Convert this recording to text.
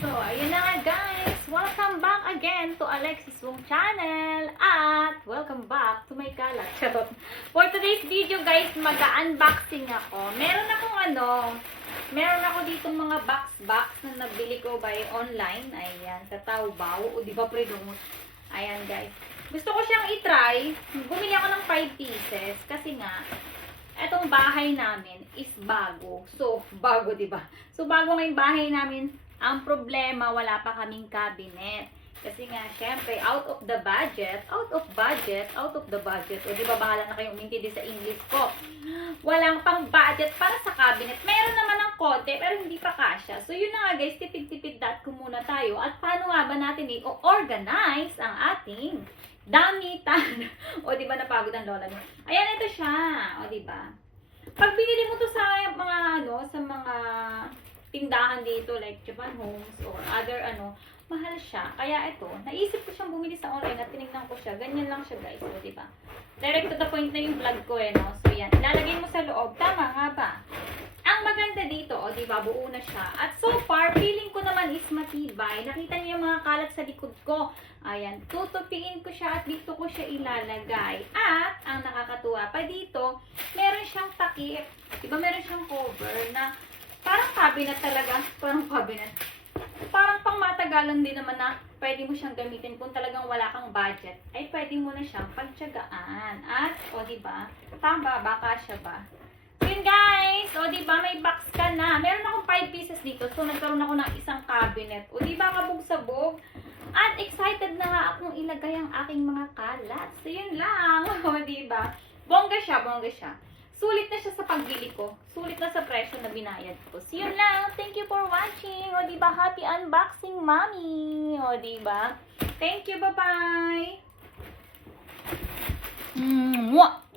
So, ayun na nga guys. Welcome back again to Alexis Wong channel. At welcome back to my kalat. Charot. For today's video guys, mag-unboxing ako. Meron ako ditong mga box na nabili ko by online. Ayan, sa Taobao. O di ba pre-domo? Ayan guys. Gusto ko siyang i-try. Bumili ako ng 5 pieces. Kasi nga, etong bahay namin is bago. So, bago, di ba? So, bago ngayong bahay namin, ang problema, wala pa kaming cabinet. Kasi nga, syempre, out of the budget. O, di ba, bahala na kayong umintindi sa English ko. Walang pang budget para sa cabinet. Meron naman ng konti, pero hindi pa kasya. So, yun na nga guys, tipid-tipid.com muna tayo. At paano nga ba natin i-organize ang ating damitan? O, di ba, napagod ang lola niyo? Ayan, ito siya. O, di ba? Pag binili mo to sa mga, sa mga tindahan dito, like Japan Homes or other, mahal siya. Kaya ito, naisip ko siyang bumili sa online at tinignan ko siya. Ganyan lang siya, guys. O, di ba? Direct to the point na yung vlog ko, no? So, yan. Ilalagay mo sa loob. Tama nga ba? Ang maganda dito, o, di ba? Buo na siya. At so far, feeling ko naman is matibay. Nakita niyo yung mga kalat sa likod ko. Ayan. Tutupiin ko siya at dito ko siya ilalagay. At, ang nakakatuwa pa dito, meron siyang takip. Di ba? Meron siyang cover na parang cabinet talaga. Parang pang matagalan din naman na pwede mo siyang gamitin kung talagang wala kang budget. Ay, pwede mo na siyang pagtiyagaan. At, o, diba? Tama ba? Kasya ba? Yun, guys! O, diba? May box ka na. Meron akong 5 pieces dito. So, nagkaroon ako ng isang cabinet. O, diba? Kabog-sabog. At, excited na nga akong ilagay ang aking mga kalat. So, yun lang. O, diba? Bongga siya. Sulit na siya sa pagbili ko. Sulit na sa presyo na binayad ko. So, yun lang. Thank you for watching. O, diba? Happy unboxing, mommy. O, diba? Thank you. Bye-bye. Mwah!